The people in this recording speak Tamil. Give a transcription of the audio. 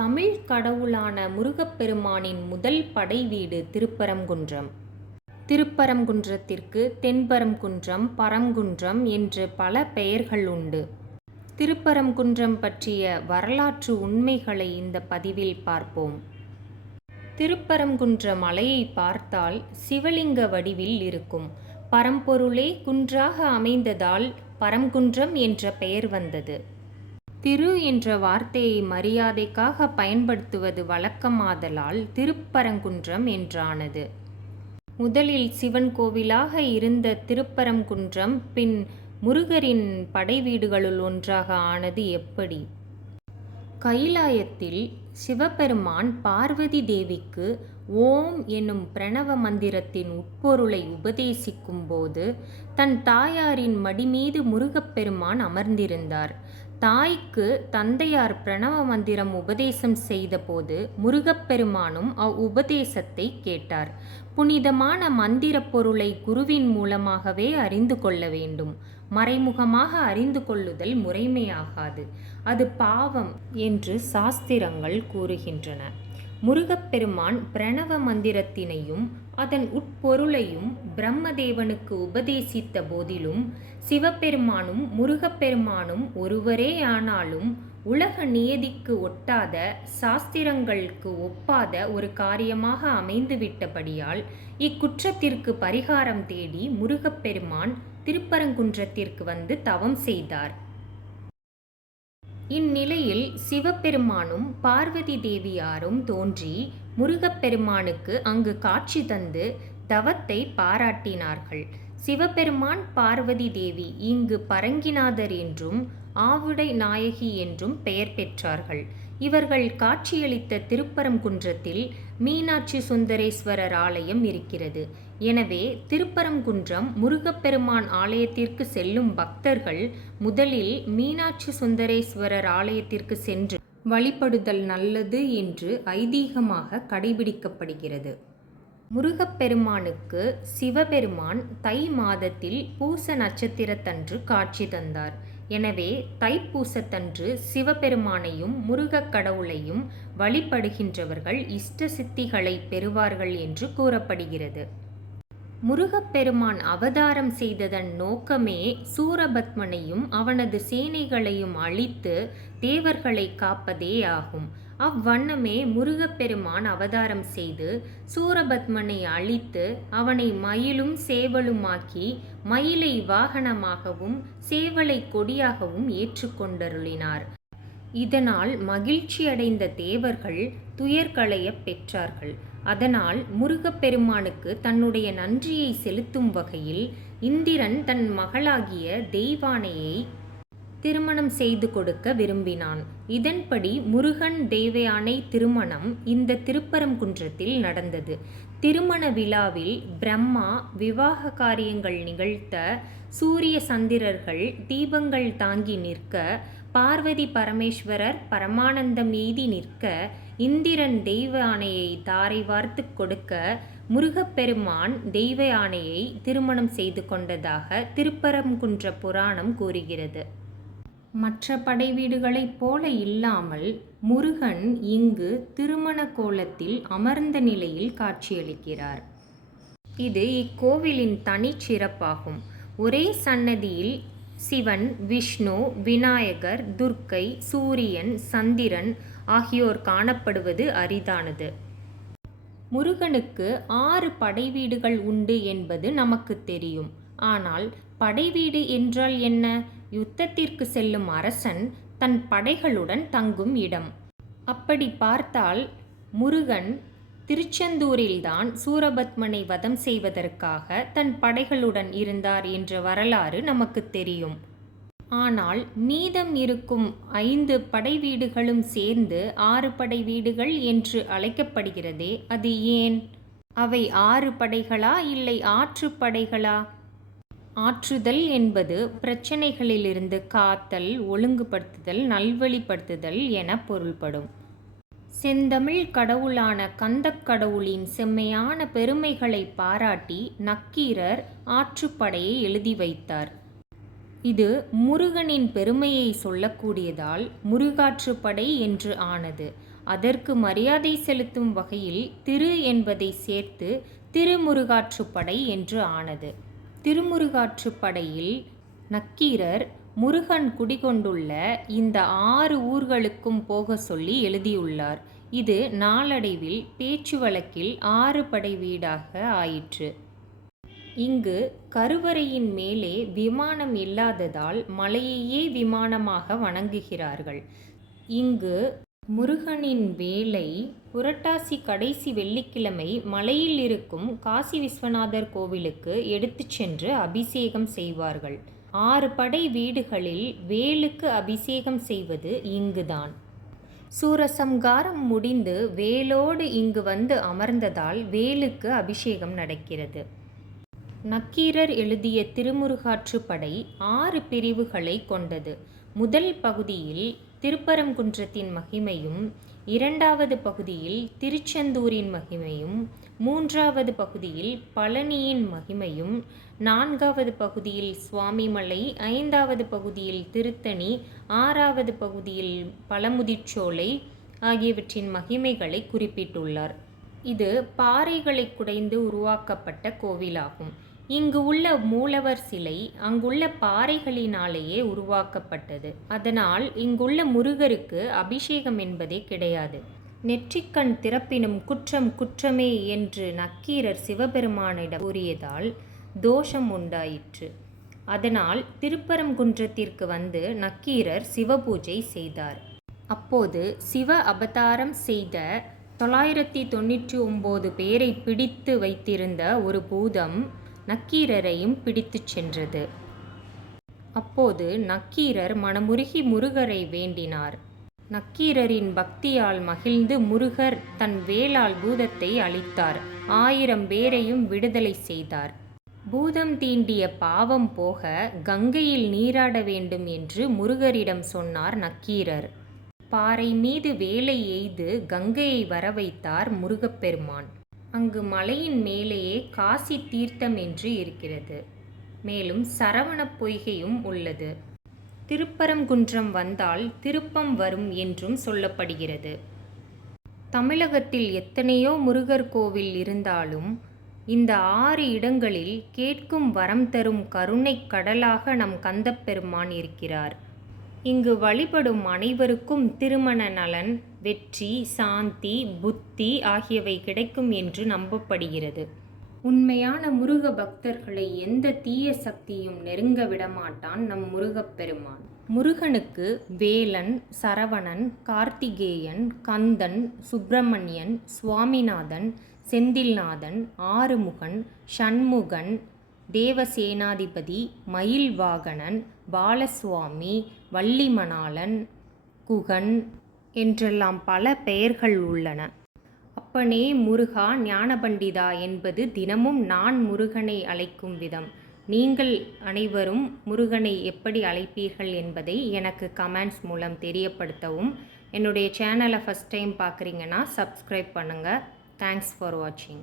தமிழ் கடவுளான முருகப்பெருமானின் முதல் படைவீடு திருப்பரங்குன்றம். திருப்பரங்குன்றத்திற்கு தென்பரங்குன்றம், பரங்குன்றம் என்று பல பெயர்கள் உண்டு. திருப்பரங்குன்றம் பற்றிய வரலாற்று உண்மைகளை இந்த பதிவில் பார்ப்போம். திருப்பரங்குன்ற மலையை பார்த்தால் சிவலிங்க வடிவில் இருக்கும். பரம்பொருளே குன்றாக அமைந்ததால் பரங்குன்றம் என்ற பெயர் வந்தது. திரு என்ற வார்த்தையை மரியாதைக்காக பயன்படுத்துவது வழக்கமாதலால் திருப்பரங்குன்றம் என்றானது. முதலில் சிவன் கோவிலாக இருந்த திருப்பரங்குன்றம் பின் முருகரின் படை வீடுகளுள் ஒன்றாக ஆனது எப்படி? கைலாயத்தில் சிவபெருமான் பார்வதி தேவிக்கு ஓம் எனும் பிரணவ மந்திரத்தின் உட்பொருளை உபதேசிக்கும் போது தன் தாயாரின் மடிமீது முருகப்பெருமான் அமர்ந்திருந்தார். தாய்க்கு தந்தையார் பிரணவ மந்திரம் உபதேசம் செய்தபோது முருகப்பெருமானும் அவ்வுபதேசத்தை கேட்டார். புனிதமான மந்திரப் பொருளை குருவின் மூலமாகவே அறிந்து கொள்ள வேண்டும். மறைமுகமாக அறிந்து கொள்ளுதல் முறைமையாகாது. அது பாவம் என்று சாஸ்திரங்கள் கூறுகின்றன. முருகப்பெருமான் பிரணவ மந்திரத்தினையும் அதன் உட்பொருளையும் பிரம்மதேவனுக்கு உபதேசித்த போதிலும் சிவபெருமானும் முருகப்பெருமானும் ஒருவரேயானாலும் உலக நியதிக்கு ஒட்டாத சாஸ்திரங்களுக்கு ஒப்பாத ஒரு காரியமாக அமைந்துவிட்டபடியால் இக்குற்றத்திற்கு பரிகாரம் தேடி முருகப்பெருமான் திருப்பரங்குன்றத்திற்கு வந்து தவம் செய்தார். இந்நிலையில் சிவபெருமானும் பார்வதி தேவியாரும் தோன்றி முருகப்பெருமானுக்கு அங்கு காட்சி தந்து தவத்தை பாராட்டினார்கள். சிவபெருமான் பார்வதி தேவி இங்கு பரங்கிநாதர் என்றும் ஆவுடை நாயகி என்றும் பெயர் பெற்றார்கள். இவர்கள் காட்சியளித்த திருப்பரங்குன்றத்தில் மீனாட்சி சுந்தரேஸ்வரர் ஆலயம் இருக்கிறது. எனவே திருப்பரங்குன்றம் முருகப்பெருமான் ஆலயத்திற்கு செல்லும் பக்தர்கள் முதலில் மீனாட்சி சுந்தரேஸ்வரர் ஆலயத்திற்கு சென்று வழிபடுதல் நல்லது என்று ஐதீகமாக கடைபிடிக்கப்படுகிறது. முருகப்பெருமானுக்கு சிவபெருமான் தை மாதத்தில் பூச நட்சத்திரத்தன்று காட்சி தந்தார். எனவே தைப்பூசத்தன்று சிவபெருமானையும் முருகக் கடவுளையும் வழிபடுகின்றவர்கள் இஷ்ட சித்திகளைப் பெறுவார்கள் என்று கூறப்படுகிறது. முருகப்பெருமான் அவதாரம் செய்ததன் நோக்கமே சூரபத்மனையும் அவனது சேனைகளையும் அழித்து தேவர்களை காப்பதேயாகும். அவ்வண்ணமே முருகப்பெருமான் அவதாரம் செய்து சூரபத்மனை அழித்து அவனை மயிலும் சேவலுமாக்கி மயிலை வாகனமாகவும் சேவலைக் கொடியாகவும் ஏற்றுக்கொண்டருளினார் இதனால் மகிழ்ச்சியடைந்த தேவர்கள் துயர்களையப் பெற்றார்கள். அதனால் முருகப்பெருமானுக்கு தன்னுடைய நன்றியை செலுத்தும் வகையில் இந்திரன் தன் மகளாகிய தெய்வானையை திருமணம் செய்து கொடுக்க விரும்பினான். இதன்படி முருகன் தேவயானை திருமணம் இந்த திருப்பரங்குன்றத்தில் நடந்தது. திருமண விழாவில் பிரம்மா விவாக காரியங்கள் நிகழ்த்த சூரிய சந்திரர்கள் தீபங்கள் தாங்கி நிற்க பார்வதி பரமேஸ்வரர் பரமானந்தம் எய்தி நிற்க இந்திரன் தெய்வ யானையை தாரை வார்த்துக் கொடுக்க முருகப்பெருமான் தெய்வ யானையை திருமணம் செய்து கொண்டதாக திருப்பரங்குன்ற புராணம் கூறுகிறது. மற்ற படைவீடுகளைப் போல இல்லாமல் முருகன் இங்கு திருமண கோலத்தில் அமர்ந்த நிலையில் காட்சியளிக்கிறார். இது இக்கோவிலின் தனிச் சிறப்பாகும். ஒரே சன்னதியில் சிவன் விஷ்ணு விநாயகர் துர்க்கை சூரியன் சந்திரன் ஆகியோர் காணப்படுவது அரிதானது. முருகனுக்கு ஆறு படைவீடுகள் உண்டு என்பது நமக்கு தெரியும். ஆனால் படைவீடு என்றால் என்ன? யுத்தத்திற்கு செல்லும் அரசன் தன் படைகளுடன் தங்கும் இடம். அப்படி பார்த்தால் முருகன் திருச்செந்தூரில்தான் சூரபத்மனை வதம் செய்வதற்காக தன் படைகளுடன் இருந்தார் என்ற வரலாறு நமக்குத் தெரியும். ஆனால் மீதம் இருக்கும் ஐந்து படை வீடுகளும் சேர்ந்து ஆறு படை வீடுகள் என்று அழைக்கப்படுகிறதே அது ஏன்? அவை ஆறு படைகளா இல்லை ஆற்று படைகளா? ஆற்றுதல் என்பது பிரச்சனைகளிலிருந்து காத்தல் ஒழுங்குபடுத்துதல் நல்வழிப்படுத்துதல் என பொருள்படும். செந்தமிழ் கடவுளான கந்தக் கடவுளின் செம்மையான பெருமைகளை பாராட்டி நக்கீரர் ஆற்றுப்படையை எழுதி வைத்தார். இது முருகனின் பெருமையை சொல்லக்கூடியதால் முருகாற்றுப்படை என்று ஆனது அதற்கு மரியாதை செலுத்தும் வகையில் திரு என்பதை சேர்த்து திருமுருகாற்றுப்படை என்று ஆனது திருமுருகாற்றுப்படையில் நக்கீரர் முருகன் குடிகொண்டுள்ள இந்த ஆறு ஊர்களுக்கும் போக சொல்லி எழுதியுள்ளார். இது நாளடைவில் பேச்சு வழக்கில் ஆறு படை வீடாக ஆயிற்று. இங்கு கருவறையின் மேலே விமானம் இல்லாததால் மலையையே விமானமாக வணங்குகிறார்கள். இங்கு முருகனின் வேலை புரட்டாசி கடைசி வெள்ளிக்கிழமை மலையில் இருக்கும் காசி விஸ்வநாதர் கோவிலுக்கு எடுத்துச் சென்று அபிஷேகம் செய்வார்கள். ஆறு படை வீடுகளில் வேலுக்கு அபிஷேகம் செய்வது இங்குதான். சூரசம்காரம் முடிந்து வேலோடு இங்கு வந்து அமர்ந்ததால் வேலுக்கு அபிஷேகம் நடக்கிறது. நக்கீரர் எழுதிய திருமுருகாற்றுப்படை ஆறு பிரிவுகளை கொண்டது. முதல் பகுதியில் திருப்பரங்குன்றத்தின் மகிமையும் இரண்டாவது பகுதியில் திருச்செந்தூரின் மகிமையும் மூன்றாவது பகுதியில் பழனியின் மகிமையும் நான்காவது பகுதியில் சுவாமிமலை ஐந்தாவது பகுதியில் திருத்தணி ஆறாவது பகுதியில் பழமுதிர்ச்சோலை ஆகியவற்றின் மகிமைகளை குறிப்பிட்டுள்ளார். இது பாறைகளை குடைந்து உருவாக்கப்பட்ட கோவிலாகும். இங்கு உள்ள மூலவர் சிலை அங்குள்ள பாறைகளினாலேயே உருவாக்கப்பட்டது. அதனால் இங்குள்ள முருகருக்கு அபிஷேகம் என்பதே கிடையாது. நெற்றிக்கண் திறப்பினும் குற்றம் குற்றமே என்று நக்கீரர் சிவபெருமானிடம் கூறியதால் தோஷம் உண்டாயிற்று. அதனால் திருப்பரங்குன்றத்திற்கு வந்து நக்கீரர் சிவபூஜை செய்தார். அப்போது சிவ அவதாரம் செய்த தொள்ளாயிரத்தி தொண்ணூற்றி ஒம்பது பேரை பிடித்து வைத்திருந்த ஒரு பூதம் நக்கீரரையும் பிடித்துச் சென்றது. அப்போது நக்கீரர் மனமுருகி முருகரை வேண்டினார். நக்கீரரின் பக்தியால் மகிழ்ந்து முருகர் தன் வேளால் பூதத்தை அழித்தார் ஆயிரம் பேரையும் விடுதலை செய்தார். பூதம் தீண்டிய பாவம் போக கங்கையில் நீராட வேண்டும் என்று முருகரிடம் சொன்னார் நக்கீரர். பாறை மீது வேலை எய்து கங்கையை வரவைத்தார் முருகப்பெருமான். அங்கு மலையின் மேலேயே காசி தீர்த்தம் என்று இருக்கிறது. மேலும் சரவணப் பொய்கையும் உள்ளது. திருப்பரங்குன்றம் வந்தால் திருப்பம் வரும் என்றும் சொல்லப்படுகிறது. தமிழகத்தில் எத்தனையோ முருகர் கோவில் இருந்தாலும் இந்த ஆறு இடங்களில் கேட்கும் வரம் தரும் கருணைக் கடலாக நம் கந்தப்பெருமான் இருக்கிறார். இங்கு வழிபடும் அனைவருக்கும் திருமண நலன் வெற்றி சாந்தி புத்தி ஆகியவை கிடைக்கும் என்று நம்பப்படுகிறது. உண்மையான முருக பக்தர்களை எந்த தீய சக்தியும் நெருங்க விடமாட்டான் நம் முருகப்பெருமான் முருகனுக்கு வேலன் சரவணன் கார்த்திகேயன் கந்தன் சுப்பிரமணியன் சுவாமிநாதன் செந்தில்நாதன் ஆறுமுகன் ஷண்முகன் தேவசேனாதிபதி மயில் வாகனன் பாலசுவாமி வள்ளிமணாளன் குகன் என்றெல்லாம் பல பெயர்கள் உள்ளன. அப்பனே முருகா ஞானபண்டிதா என்பது தினமும் நான் முருகனை அழைக்கும் விதம். நீங்கள் அனைவரும் முருகனை எப்படி அழைப்பீர்கள் என்பதை எனக்கு கமெண்ட்ஸ் மூலம் தெரியப்படுத்தவும். என்னுடைய சேனலை ஃபஸ்ட் டைம் பார்க்குறீங்கன்னா சப்ஸ்கிரைப் பண்ணுங்கள் தேங்க்ஸ் ஃபார் வாட்சிங்